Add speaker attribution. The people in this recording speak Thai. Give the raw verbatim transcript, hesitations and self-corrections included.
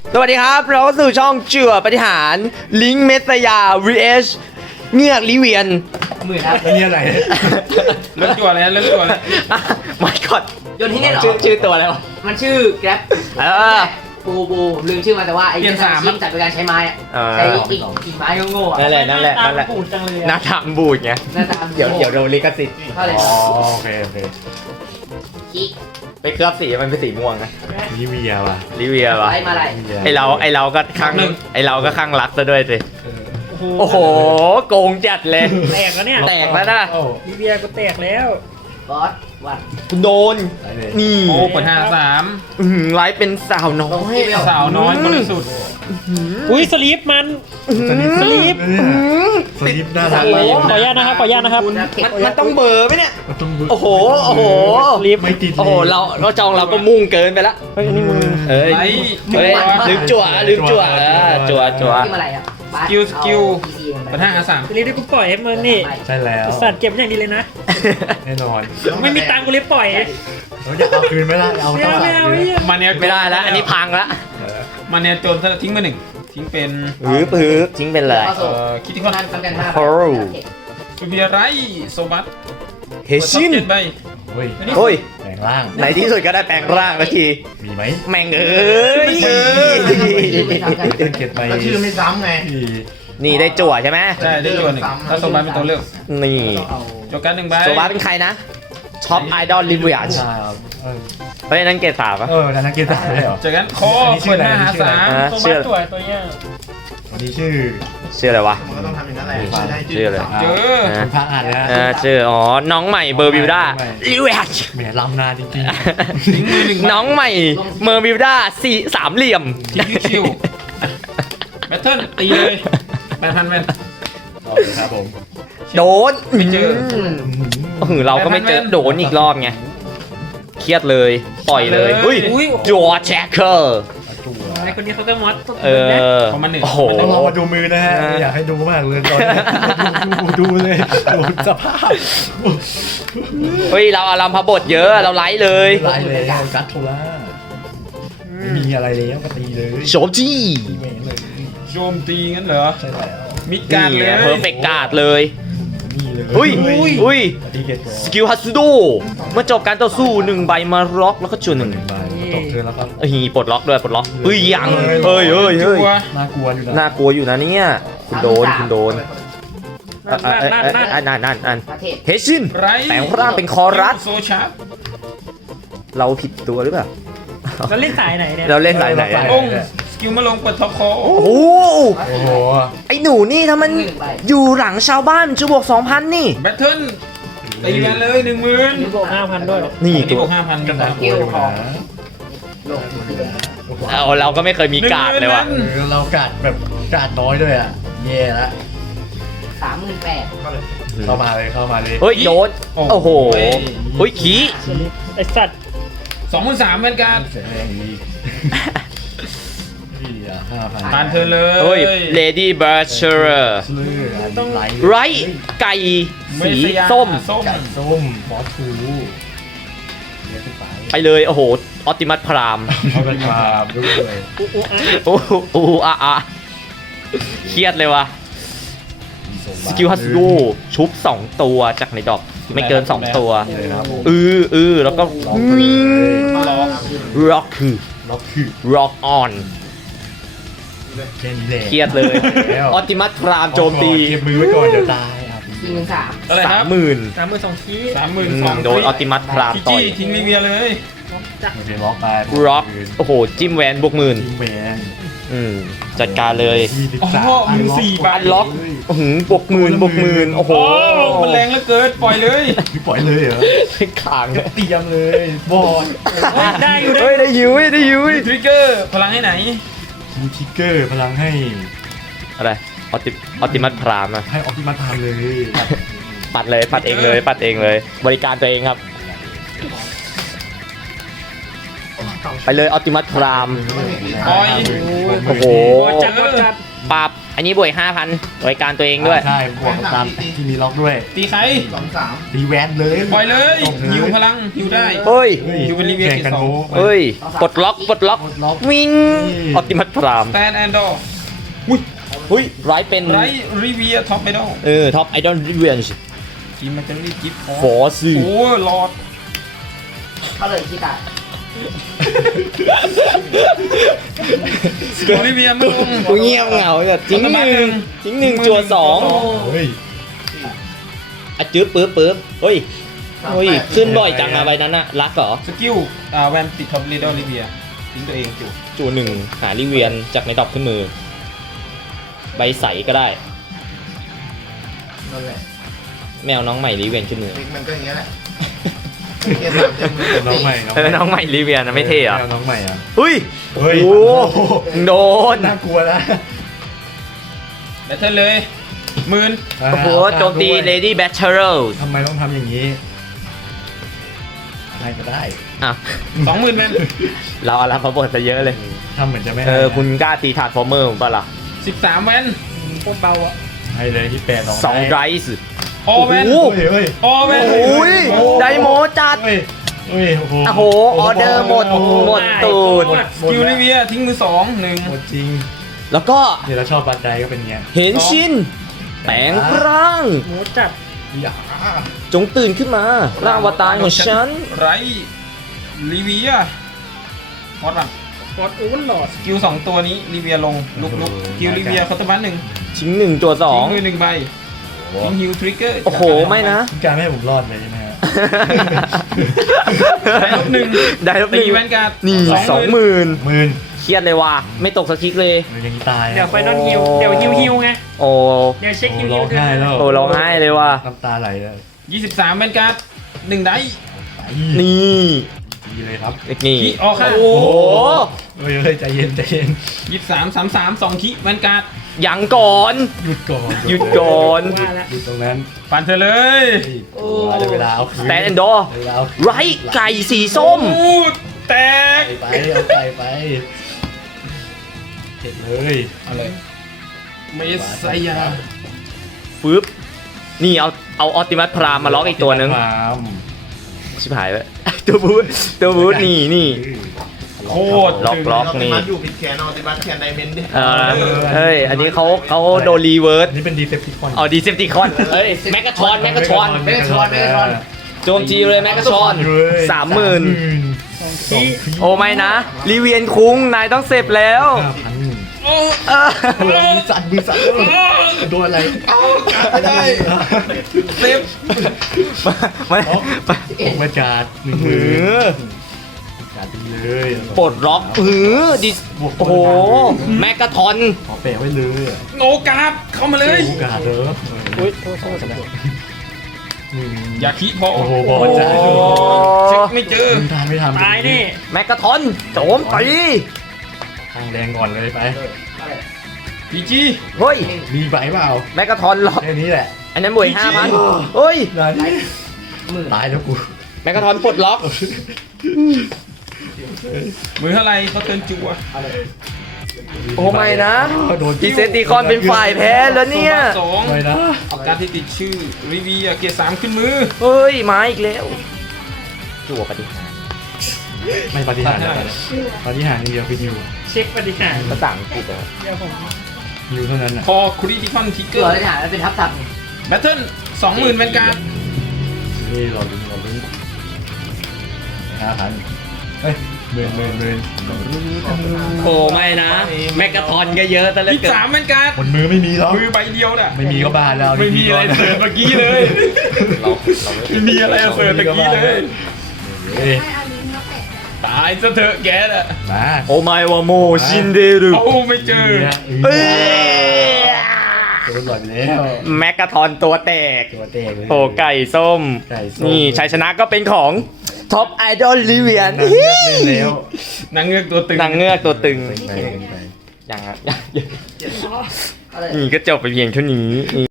Speaker 1: สวัสดีครับเราก็สู่ช่องเจือปฏิหารลิงเมสยา วี เอส เงือกลิเวียน
Speaker 2: หมื่นครับ
Speaker 3: แล้วนี่อะไร
Speaker 4: เริ่มจั่วเลยนะเริ่มจั่วเลย
Speaker 1: ไม่ก่อน
Speaker 2: โยนที่นี่เหรอ
Speaker 1: ชื่อชื่อตัวอะไรวะ
Speaker 2: มันชื่อ Grab
Speaker 1: เออ
Speaker 2: ปูปูลืมชื่อมาแต่ว่าไอ้ที่ทำชิ้นจัดเป็นการใช้ไม้อะ
Speaker 1: เออ
Speaker 2: ใช้กิ่งกิ่งไม้โง่ๆอะ
Speaker 1: นั่นแหละนั่นแหละนั่นแหละ
Speaker 5: ปูดจังเลย
Speaker 1: หน้าทางบูดไง
Speaker 2: หน้าตา
Speaker 1: เดี๋ยวเดี๋ยวโดนลิขสิทธิ์
Speaker 2: เข้าเลย
Speaker 3: อ๋อโอเคโอเค
Speaker 2: คิก
Speaker 1: ไปเคลือบสีมันเป็นสีม่วงนะ
Speaker 3: นี่เวียว่ะ
Speaker 1: ลิเวีย
Speaker 2: ไล
Speaker 1: วะ
Speaker 2: ท์มาอะไร
Speaker 3: เวีย
Speaker 1: ไอเราไอเราก็ข้างไอเราก็ข้างรักซะด้วยสิ
Speaker 3: เออ
Speaker 1: โอ้โหโกงจัดเลย
Speaker 5: แตกแล้วเนี่ย
Speaker 1: แตกแล้วนะ
Speaker 3: โอ้
Speaker 5: ลิเบียก็แตกแล้ว
Speaker 2: บอสวัน
Speaker 1: คุณโดน
Speaker 3: ไหนเลย
Speaker 1: นี่
Speaker 4: โอ้เปิดห้าสาม
Speaker 1: อื้อหือไลฟ์เป็นสาวน้อย
Speaker 4: สาวน้อยบริสุทธิ์
Speaker 5: อุ้ยสลีปมัน
Speaker 3: สลิป
Speaker 5: สลิป
Speaker 3: เนี่ยสลิปน่ารัก
Speaker 1: โอ้
Speaker 3: เลย
Speaker 1: โห
Speaker 5: ขออนุญาตนะครับขออนุญาตนะครับ
Speaker 2: คุณเก็บ
Speaker 1: มันมันต้องเบอร์ไหมเนี่ย
Speaker 3: มันต้อง
Speaker 1: โอ้โหโอ้โห
Speaker 5: สลีป
Speaker 3: ไม่ติดเลย
Speaker 1: โอ้โหเราเราจองเราก็มุ่งเกินไปละ
Speaker 5: เฮ้ยอันนี้มึง
Speaker 1: เอ้ย
Speaker 4: ไอ้
Speaker 1: เฮ้ยลืมจั่วลืมจั่วเออจั่วจั่ว
Speaker 2: ที่มาอะไรอ่ะบาส
Speaker 4: สกิลสกิล
Speaker 2: เอา P C มันไป
Speaker 4: เปิดห้าสาม
Speaker 5: สลีปที่กูปล่อยให้มึงนี่
Speaker 3: ใช่แล้ว
Speaker 5: สัตว์เก็บอย่างดีเลยนะ
Speaker 3: แน่นอน
Speaker 5: ไม่มีตังค์กูเลยปล่อย
Speaker 3: เราจะเอาคืนไหมล่ะเอา
Speaker 5: ไม่
Speaker 3: เท่า
Speaker 5: เอา
Speaker 3: ไหร่
Speaker 5: ไม่เอาไม่เอา
Speaker 4: มาเนีย
Speaker 1: ไม่ได้แล้วอันนี้พังละ
Speaker 3: เออ
Speaker 4: มาเนียโจนทิ้งไปหนึ่งทิ้งเป็น
Speaker 1: หือปื้อทิ้งเป็นเลย
Speaker 2: เข้า
Speaker 4: เอ่
Speaker 2: สู่
Speaker 4: อคิดที่ข้อ
Speaker 2: นั่นทำกันหน้า
Speaker 1: โอ้โห
Speaker 4: ซูเบียไรโซบัส
Speaker 1: เฮชิน
Speaker 4: เจ็ดใบ
Speaker 3: เฮ้ย
Speaker 1: โอ้ย
Speaker 3: แปลงร่าง
Speaker 1: ในที่สุดก็ได้แปลงร่างแล้วที
Speaker 3: มีไหม
Speaker 1: แม่งเอ้ย
Speaker 3: เล่นเก็บไป
Speaker 6: ชื่อไม่ซ้ำไง
Speaker 3: ที่
Speaker 1: นี่ได้จั่วใช่ไหม
Speaker 4: ใช่ได้จั่วหนึ่งถ้าโซบัสเป็นตัวเลือก
Speaker 1: นี่
Speaker 4: โจกันหนึ่งใบ
Speaker 1: โซบาเป็นใครนะช็อปไอดอลลิเวียช
Speaker 3: ใช่ครับเออ
Speaker 1: เพราะฉะนั้นเกรดสามอะ
Speaker 3: เออนักเก็ตได้เหรอ
Speaker 4: จากนั้นคอเปิดห้าหาสาม
Speaker 1: อ่ะ
Speaker 5: ตัว
Speaker 1: เชื่
Speaker 5: บ้า
Speaker 1: อ
Speaker 5: นตัวตัวเนี้ย
Speaker 3: วันนี้ชื่อ
Speaker 1: ชื่ออะไรวะ
Speaker 6: มันก็ต้องทำอย่างนั้นแหละชื่อได้
Speaker 1: ชื่ออะไร
Speaker 4: เจอ
Speaker 3: คุณพระอ่านนะ
Speaker 1: เออชื่ออ๋อน้องใหม่เบอร์บิวด้าลิเวียช
Speaker 3: แหมลำนานจริง
Speaker 4: ทิ้งมือหนึ่ง
Speaker 1: น้องใหม่เมอร์บิวด้าสี่สามเหลี่ยม
Speaker 4: ทิ้งคิวแบทเทิลตีเลยแปดพันแวน
Speaker 3: ๆเอาเลยครับผม
Speaker 1: โดน
Speaker 4: ไม่เจอ
Speaker 1: เออเราก็ไม่เจอโดนอีกรอบไงเครียดเลยปล่อยเลยอุ้ยจอแจ็คเกอร์
Speaker 3: ตัว
Speaker 5: ไอ้คนนี้เขาก็มอสตัว
Speaker 1: เอ
Speaker 5: นะ
Speaker 1: อ
Speaker 4: ประมาณหนึ่ง
Speaker 1: โอ้โห
Speaker 3: ต้องรอมาดูมือนะฮะอยากให้ดูมากเลยตอนนี้ดูดูเลยดูสภาพ
Speaker 1: เฮ้ยเราอารัมพบทเยอะเราไลฟ์เลย
Speaker 3: ไล่เลยกัดโทล่าไม่มีอะไรแล้วก็ตีเลย
Speaker 1: โฉมจี้
Speaker 3: ตีแม่งเลย
Speaker 4: โจมตีงั้นเหรอ
Speaker 3: ใช่แล้ว
Speaker 4: มิดการเลย
Speaker 1: เพอร์เฟกต์การ์ดเลย
Speaker 3: นี่เลย
Speaker 1: อุ้ยอุ้ย
Speaker 3: ตีเกตก่อน
Speaker 1: สกิลฮัตสุโดเมื่อจบการต่อสู้หนึ่งใบมาล็อกแล้วก็จุดหนึ่ง
Speaker 3: หนึ่งใบตกเธอแล้วก็
Speaker 1: เฮ้ยปลดล็อกด้วยปลดล็อกเฮ้ยยังเฮ้ยเฮ้ยเฮ้ย
Speaker 4: จั่ว
Speaker 3: น่ากลัวอยู่นะ
Speaker 1: น่ากลัวอยู่นะเนี่ยคุณโดนคุณโดน
Speaker 5: นั่นนั่นนั่นนั่น
Speaker 1: อันนั่นนั่นอัน
Speaker 2: ประเทศ
Speaker 1: เฮชิน
Speaker 4: ไร
Speaker 1: แปลงร่างเป็นคอรัส
Speaker 4: โซชาร์
Speaker 1: เราผิดตัวหรือเปล่า
Speaker 5: แล้วเล่นสายไหนเนี่ย
Speaker 1: เราเล่นสายไหนอะ
Speaker 4: องค์สกิลมาลงเปิดท็อปคอ
Speaker 1: โอ้โห
Speaker 3: โอ้โห
Speaker 1: ไอหนูนี่ถ้ามันอยู่หลังชาวบ้านมันจะบวกสองพันนี่
Speaker 4: แบทเทิลตีแวนเลยหนึ่งหมื่น
Speaker 5: บวกห้าพันด้วย
Speaker 1: นี่
Speaker 4: อันนี้
Speaker 1: ตัว
Speaker 4: บวกห้าพัน
Speaker 3: ก็
Speaker 4: กัน
Speaker 3: น่า
Speaker 4: นะ
Speaker 3: กลัวอยู่นะ
Speaker 2: โลกสีแดง
Speaker 1: เอาเราก็ไม่เคยมีการ์ดเลยว่ะ
Speaker 3: เออเรากัดแบบกัดน้อยด้วยอ่ะแย่ละ
Speaker 2: สามหมื่นแปด
Speaker 3: เข้ามาเลยเข้ามาเลย
Speaker 1: เฮ้ยโดนโอ้โหเฮ้ยขี้
Speaker 5: สลีปไอสัตว์
Speaker 4: สองหมื่นสามเป็นการ
Speaker 3: เสียงแรงอีกนี่อ่ะห้าพัน
Speaker 4: ผ่านเธอเลย
Speaker 1: เฮ้ย Lady Butcher
Speaker 3: ต้องไล
Speaker 1: ไรไก่สีส้ม
Speaker 4: ส้ม
Speaker 3: ไก่ส้มฟอสฟูเลี้ยงไป
Speaker 1: ไปเลยโอ้โหออติมัสพราม
Speaker 3: เอาไปมาด้วย
Speaker 5: อุอุอะ
Speaker 1: โอ้โหโอ้โหอ่ะอ่ะเครียดเลยว่ะสกิลฮัสโกชุบสองตัวจากในดอกไม่เกินสองตัว
Speaker 3: เลยครับผม
Speaker 1: อืออือแล้วก็
Speaker 4: ล็อก
Speaker 1: ร็อกคือ
Speaker 3: ล็อกคือ
Speaker 1: ร็อกออน
Speaker 3: แค่นี้แหละ
Speaker 1: เครียดเลย
Speaker 3: แล้ว
Speaker 1: ออติมัสพรามโจมตี
Speaker 3: เก็บมือไว้ก่อนเดี๋ยวตายครับ
Speaker 2: สี่หมื่นสาม
Speaker 4: อะไรค
Speaker 1: สา
Speaker 4: รั
Speaker 1: ม
Speaker 4: บ
Speaker 1: หมื่น
Speaker 5: สามหมื่นสองคี
Speaker 4: สามหมื่น
Speaker 1: อื
Speaker 4: สอง
Speaker 1: มโดนออติมัสพราม
Speaker 4: พี่
Speaker 1: ต่อ
Speaker 4: จี้
Speaker 1: ย
Speaker 4: ทิ้งลิเวียเลย
Speaker 3: โอเคล็อกไป
Speaker 1: ร็อกโอ้โหจิ้มแวนบวกหมื่น
Speaker 3: ทีมแมน
Speaker 1: อืมจัดการเลย
Speaker 3: ยี่สิบ
Speaker 4: อ๋อ
Speaker 3: สาม
Speaker 4: มือสี่ใบ
Speaker 1: อันล็อกอื้อหือบวกหมื่นบวกหมื่นโอ้โห
Speaker 4: โอ้มันแรงเหลือเกินปล่อยเลย
Speaker 3: พี่ปล่อยเลยเหรอ
Speaker 1: ขางเลย
Speaker 3: เตรียมเลยบอล
Speaker 5: ได้อยู่ได้
Speaker 1: เฮ้ยได้ยิวเว้ยได้ยิวเว้ย
Speaker 4: ทริกเกอร์พลังให้ไหน
Speaker 3: คิวทิกเกอร์พลังให้
Speaker 1: อะไรออติออติมัสพรามอะ
Speaker 3: ให้ออกที่มาทำเลย
Speaker 1: ปัดเลยปัดเองเลยปัดเองเลย บริการตัวเองครับ ไปเลยออติมัสพราม
Speaker 4: ปล่อย
Speaker 1: โอ้โห
Speaker 5: โอ้จัดโอ้จัด
Speaker 1: ปับอันนี้บวกห้าพันรายการตัวเองด้วย
Speaker 3: ใช่บวกกับตามที่มีล็อกด้วย
Speaker 4: ตีใคร
Speaker 6: สองสาม
Speaker 3: ตีแวนเลย
Speaker 4: ปล่อยเลยหิวพลังหิวได้
Speaker 1: เฮ้ย
Speaker 4: อยู่เป็นรีเวีย
Speaker 3: แข่งกัน
Speaker 4: เกียร์สอง
Speaker 3: โม้
Speaker 1: เฮ้ยปลดล็อกปลดล็อก
Speaker 3: ล็อก
Speaker 1: วิ่งออติมัสพราม
Speaker 4: แตนแอนดอร์
Speaker 1: เฮ้ยไรเป็น
Speaker 4: ไรรีเวียท็อปไอดอล
Speaker 1: เออท็อปไอดอลรีเวนจ์
Speaker 4: กิมมันจะรีบกิฟต์
Speaker 1: ฟอร์ซี
Speaker 4: โอ้ลอด
Speaker 2: เขาเลยขี้ตาย
Speaker 4: รีเวียมึงลง
Speaker 1: กูเงียบเหงาแบบทิ้งหนึ่งทิ้งหนึ่งจัวสอง
Speaker 3: เฮ้ย
Speaker 1: อ่ะจื๊บปื๊บปื๊บเฮ้ยเฮ้ยขึ้นบ่อยจังอะใบนั้นอะรักเหรอ
Speaker 4: สกิลอ่าแวนติดท็อปลีดอร์รีเวียทิ้งตัวเองจู่
Speaker 1: จัวหนึ่งหารีเวียนจากในดอกขึ้นมือ ใบใสก็ได้
Speaker 6: นั่นแหละ
Speaker 1: แมวน้องใหม่รีเวียนขึ้นมือ
Speaker 6: เด็กมันก็อย่างเงี้ยแหละเกียร์สามเต็มมือ
Speaker 3: น้องใหม่
Speaker 1: เออน้องใหม่รีเวียนนะไม่เท่เหรอ
Speaker 3: น้องใหม่อ่ะ
Speaker 1: เฮ้ย
Speaker 3: เฮ้ย
Speaker 1: โอ้โหโดน
Speaker 3: น่ากลัวนะ
Speaker 4: แบตเทิลเลยหมื่น
Speaker 1: โอ้โหโจมตี Lady Battle
Speaker 3: ทำไมต้องทำอย่างนี้อะไรก็ได้
Speaker 1: อ่ะ
Speaker 4: สองหมื่นแมน
Speaker 1: เราอารัมพบทไปเยอะเลย
Speaker 3: ทำเหมือนจะไม่
Speaker 1: เอ
Speaker 3: ให้
Speaker 1: อคุณกล้าตีถาดฟอร์เมอร์ผมป่ะล่ะ
Speaker 4: สิบสามแวน
Speaker 5: พวกเบาอ่ะ
Speaker 3: ให้เลยที่แปดสอง
Speaker 1: สองไรส์
Speaker 4: ออแวน
Speaker 1: โอ้
Speaker 3: เฮ้ยเฮ้ย
Speaker 4: ออแวน
Speaker 1: โอ้ยไดโมจัด
Speaker 3: เฮ้ยเฮ้ยโอ้โห
Speaker 1: โอ้โหออเดอร์หมดหมดตูด
Speaker 4: สกิลรีเวียทิ้งมือสองหนึ่ง
Speaker 3: หมดจริง
Speaker 1: แล้วก็
Speaker 3: เดี๋ยวเราชอบบันไดก็เป็นเงี้ย
Speaker 1: เห็นชินแปลงร่าง
Speaker 5: หมูจัด
Speaker 3: อย่า
Speaker 1: จงตื่นขึ้นมาร่างอวตารของฉัน
Speaker 4: ไรรีเวียพอดป่ะ
Speaker 5: ฟอร์ดอู้นหลอด
Speaker 4: สกิลสองตัวนี้รีเวียลงลุกลุกสกิลรีเวียคอร์ตบันหนึ่ง
Speaker 1: ชิงหนึ่งตัวสอง
Speaker 4: ทิ้งมือหนึ่งใบทิ้งฮิวทริกเกอร์
Speaker 1: โอ้โห ไม่นะ
Speaker 3: คุณการไม่ให้ผมรอดเลยใช่ไหมฮะ
Speaker 4: ได้ลบหนึ่ง
Speaker 1: ได้ลบหนึ่
Speaker 4: ตี
Speaker 1: ง
Speaker 4: แวนการ์ด
Speaker 1: นี่สองหมื่น
Speaker 3: หมื่น
Speaker 1: เครียดเลยว่ะไม่ตกสกิกเลย
Speaker 3: มันยังตาย
Speaker 5: เดี๋ยวไฟนอลฮิวเดี๋ยวฮิวฮิวไง
Speaker 1: โอ้
Speaker 5: เดี๋ยวเช็คฮิว
Speaker 3: ร้
Speaker 5: ฮิ
Speaker 3: อ
Speaker 5: ว
Speaker 3: งไห้แล้ว
Speaker 1: โอ้ร้องไห้เลยว่ะ
Speaker 3: น้ำตาไหลแล้ว
Speaker 4: ยี่สิบสามแวนการ์ดหนึ่งได้
Speaker 1: นี่
Speaker 3: ดีเลยครับ
Speaker 1: นี่
Speaker 4: ขี้ออกค่ะ
Speaker 1: โอ้โห
Speaker 3: เฮ้ยเฮ้ยใจเย็นใจเย็น
Speaker 4: ยี่สิบสามสามสามสองขี้แวนการ์ด
Speaker 1: ยังก่อน
Speaker 3: หยุดก่อน
Speaker 1: หยุดก่อน
Speaker 5: ว่าละ
Speaker 3: หยุดตรงนั้น
Speaker 4: ฟันเธอเลย
Speaker 3: ได้เวลาเอาคืน
Speaker 1: แตนแอนดอร์
Speaker 3: ได้เวลาเอาคืน
Speaker 1: ไรไก่สีส้ม
Speaker 4: พูดแตก
Speaker 3: ไปไปเอาไปไปเก็บเลย
Speaker 4: อะไรเมสไซยา
Speaker 1: ปึ๊บ นี่เอาเอาออติมัสพรามมาล็อกอีกตัวนึง
Speaker 3: พราม
Speaker 1: ชิบหายแล้ว ตัวบูทตัวบูทนี่นี่
Speaker 4: โคตร
Speaker 1: ล็อกล็อก
Speaker 6: เราติมัสอยู่ผิดแขนเอาติมัสแขนไดเมนดิ
Speaker 1: เออเฮ้ย อันนี้เขาเขาโดนรีเวิร์ส
Speaker 3: อันนี้เป็นดีเซปติคอน
Speaker 1: เอาดีเซปติคอนเฮ้ย แมกกาทอนแมกกาทอน
Speaker 2: ไม่กระชอนไม่กระชอน
Speaker 1: โจมตีเลยแมกกาทอนสามหมื่น
Speaker 5: สอง
Speaker 3: สอง
Speaker 5: ขี้
Speaker 3: คี
Speaker 1: โอ้ไม่นะรีเวียนคุ้งนายต้องเสร็จแล้ว
Speaker 3: ห้าพัน
Speaker 4: โอ้
Speaker 1: เออ
Speaker 3: มือสั่นมือสั่นโดนอะไร
Speaker 4: ไม่ได้เซฟ
Speaker 1: มัน
Speaker 3: ออกมาจัดหนึ่งห
Speaker 1: หื
Speaker 3: มื่น
Speaker 1: อ
Speaker 3: จัดดีเลย
Speaker 1: ปลดล็อกหือดิโอ้โห แมกกาทอน
Speaker 3: ขอแปะไว้เลยอะ
Speaker 4: โนการ์ดเข้ามาเลย
Speaker 3: โอกาสเด้อ
Speaker 5: อุ้ยโทษโทษโทษ
Speaker 3: อืม
Speaker 4: อย่าขี้พอ
Speaker 3: โอ้โหบอลจ้า
Speaker 4: เช็คไม่เจอ
Speaker 3: ไม่ทันไม่ทัน
Speaker 5: ตายแน่
Speaker 1: แมกกาทอนโจมตี
Speaker 3: ทางแดงก่อนเลยไป
Speaker 4: พีจี
Speaker 1: เฮ้ย
Speaker 3: มีใบเปล่า
Speaker 1: แมกกาทอนล็อก
Speaker 3: แค่นี้แหละ
Speaker 1: อันนั้นบวกห้าพันเฮ้ย
Speaker 3: นาทีตายแล้วกู
Speaker 1: แมกกาทอนปลดล็อก
Speaker 4: มือเท่าไรเขาเตือนจัว
Speaker 1: โอ้ไม่นะ
Speaker 3: โดน
Speaker 1: ดิเซนติคอนเป็นฝ่ายแพ้แล้วเนี่ย
Speaker 4: สอง
Speaker 3: ไม่นะ
Speaker 4: การที่ติดชื่อรีวีเกียร์สามขึ้นมือ
Speaker 1: เฮ้ย มาอีกแล้วจั่วปฏิหาร
Speaker 3: ไม่ปฏิหารย์นะปฏิหารย์อย่างเดียวคือฮิว
Speaker 5: เช็คปฏิหารย์
Speaker 1: ภาษาอังกฤษเหรอ
Speaker 5: เดี๋ยวผม
Speaker 3: ฮิวเท่านั้นอ่ะ
Speaker 4: คอคริติคอนทิกเก
Speaker 2: เกิ
Speaker 4: อ
Speaker 2: ด
Speaker 4: ร์
Speaker 2: อะไรฐานมันเป็นทับศัพท์
Speaker 4: แบทเทิลสองหมื่นแวนการ์ด
Speaker 3: นี่เราลุ้นเราลุ้นห้าพันเฮ้ยหมื่นหมื่นหมื่น
Speaker 1: โอ้ไม่นะ แมกกาทอนก็เยอะแต่ละ
Speaker 4: ยี่สามแวนการ์ด
Speaker 3: บนมือไม่มีหรอก
Speaker 4: มือใบเดียวน่ะ
Speaker 3: ไม่มีก็บ้าแล้ว
Speaker 4: ไม่มีอะไรเสิร์ฟเมื่อกี้เลยไม่มีอะไรเสิร์ฟเมื่อกี้เลย
Speaker 3: เอ้ย
Speaker 4: ตายซะเถอะแกน่ะ
Speaker 3: มา
Speaker 1: โอ้ไม่วาโมชินเดรุ
Speaker 4: เอาไม่เจอ
Speaker 1: เอ้ย
Speaker 3: โดนหลอดแล้ว
Speaker 1: แมกกาทอนตัวแตก
Speaker 3: ตัวเตะเลย
Speaker 1: โอ้ไก่ส้ม
Speaker 3: ไก่ส้ม
Speaker 1: นี่ชัยชนะก็เป็นของท็อปไอดอลลิเวียน
Speaker 3: นางเงือกเล่นแล้ว
Speaker 4: นางเงือกตัวตึง
Speaker 1: นางเงือกตัวตึง
Speaker 3: ไปไปไป
Speaker 1: ยังครับยัง
Speaker 2: อะไร
Speaker 1: นี่ก็จบไปเพียงเท่านี้